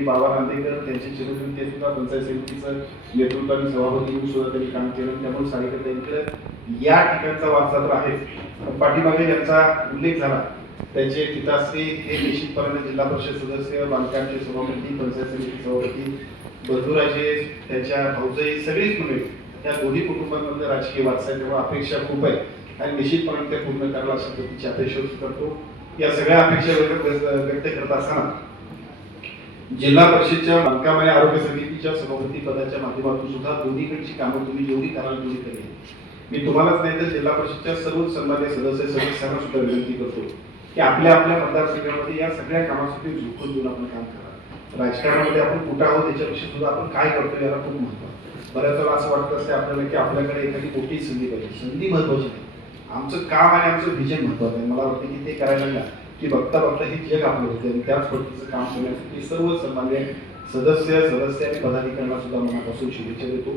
सभापती बाबा नांदेकर त्यांचे चिरंजीव ते सुद्धा पंचायत समितीचं नेतृत्व आणि सभापती म्हणून सुद्धा त्यांनी काम केलं. त्यामुळे सारिकाताईंकडे या ठिकाणचा वारसा आहे. पाठीमागे ज्यांचा उल्लेख झाला त्यांचे पिताश्री हे निश्चितपणे जिल्हा परिषद सदस्य, बांधकामचे सभापती, पंचायत समिती सभापती, बंधुराजे, त्याच्या भाऊजाई सगळीच मंडळी त्या दोन्ही कुटुंबांमध्ये राजकीय वारसा आहे. त्यामुळे अपेक्षा खूप आहे आणि निश्चितपणे ते पूर्ण करायला अशा पद्धतीची अपेक्षा करतो. या सगळ्या अपेक्षा व्यक्त करत असताना जिल्हा परिषदच्या बांधकाम आणि आरोग्य समितीच्या सभापती पदाच्या माध्यमातून सुद्धा दोन्हीकडची कामं तुम्ही जेवढी कराल तेवढी केली. मी तुम्हालाच नाही तर जिल्हा परिषदच्या सर्व सन्मान्य सदस्यांना सुद्धा विनंती करतो की आपल्या आपल्या मतदारसंघामध्ये या सगळ्या कामासाठी झोकून देऊन आपण काम करा. राजकारणामध्ये आपण कुठं आहोत त्याच्यापेक्षा सुद्धा आपण काय करतो याला खूप महत्व. बऱ्याच वेळा असं वाटत असते आपल्याला की आपल्याकडे एखादी मोठी संधी पाहिजे. संधी महत्वाची नाही, आमचं काम आणि आमचं व्हिजन महत्वाचं आहे. मला वाटतं की ते करायला लागलं की बघता बघता हे जग आपलं होतं आणि त्याच पद्धतीचं काम करण्यासाठी सर्व सन्मान्य सदस्य आणि पदाधिकाऱ्यांना सुद्धा मनापासून शुभेच्छा देतो.